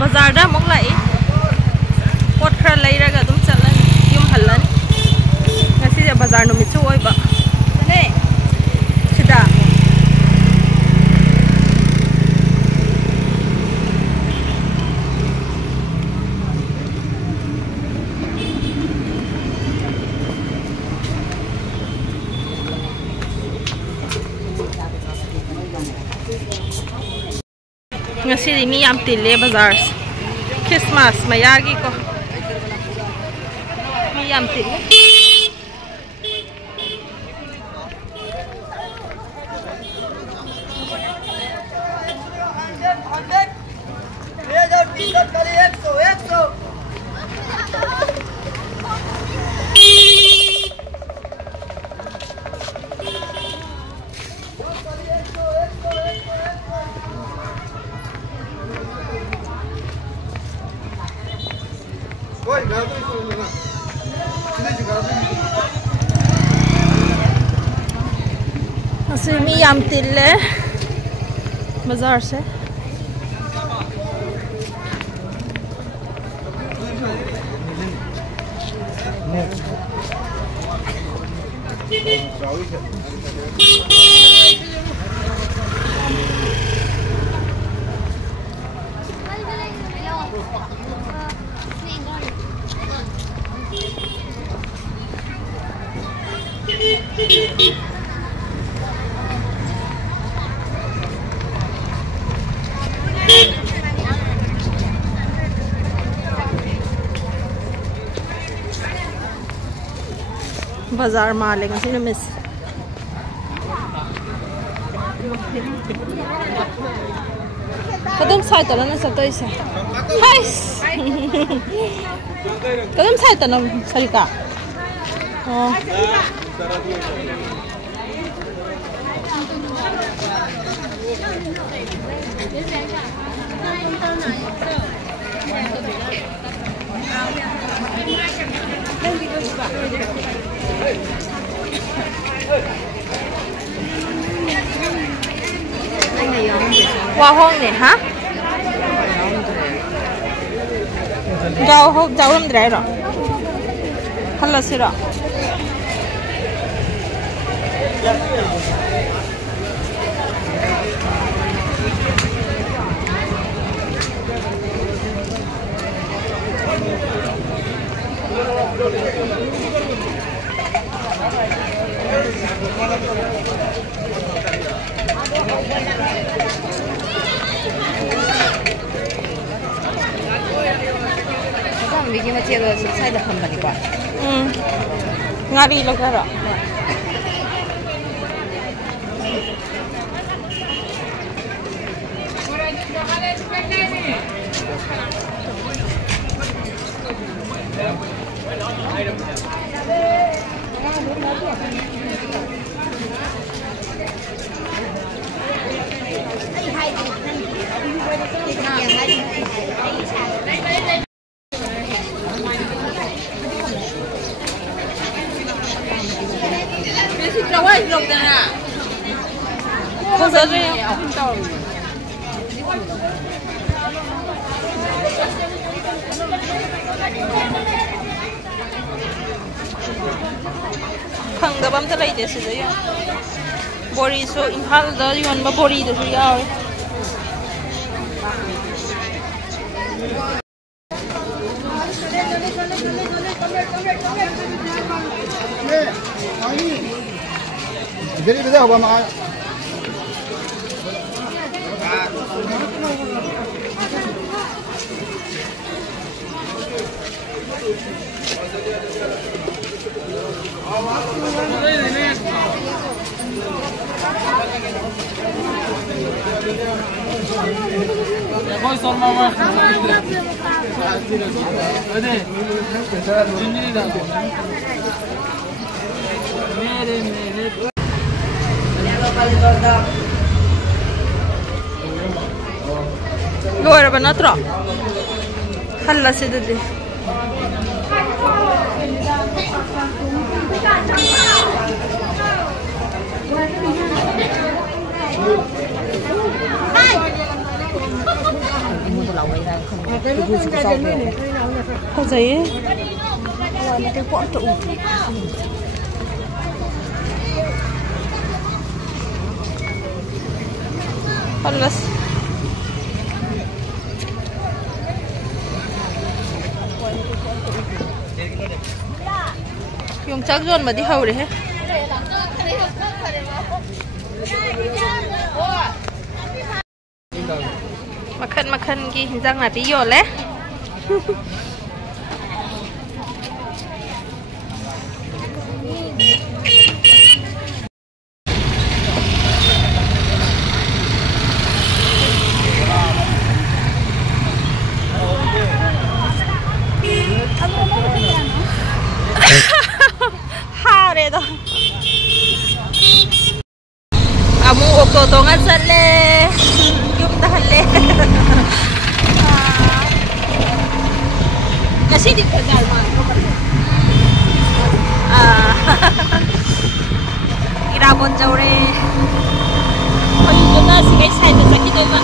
Bazarda mong lai pot khra leiraga dum chalani yum halani ngasi ja bazar no michu oiba ne sida ngasi mi yam tille bazar Christmas mayagi ko mi yam tille मी yam tille बाजार से बाजार मालेगा सी मिस कदम साइड तो ना सब तो इसे हाइस कदम साइड तो ना सरिता oh qua hôn này hả? Rau làm gì rồi? Không là gì rồi? Bikin macam itu saya dah kembali kuat. Ngari lagi ada. Không sợ gì không? Khang da bam ta lai de se ya. Bori so Imphal da yon ba bori da su ya. Jadi bisa apa mak? Luar apa natro? Halas itu deh. lẩu ấy là không cái vui cái rau này không giấy cái quả trụ خلص yung chagjon mà đi hầu đấy hết makan ki hinjang nabi yo le ha re đó amu okto to nga sat le yung dahal le kasi di kasal man irabon jaw re oi yun na si kay side sa kitoy ma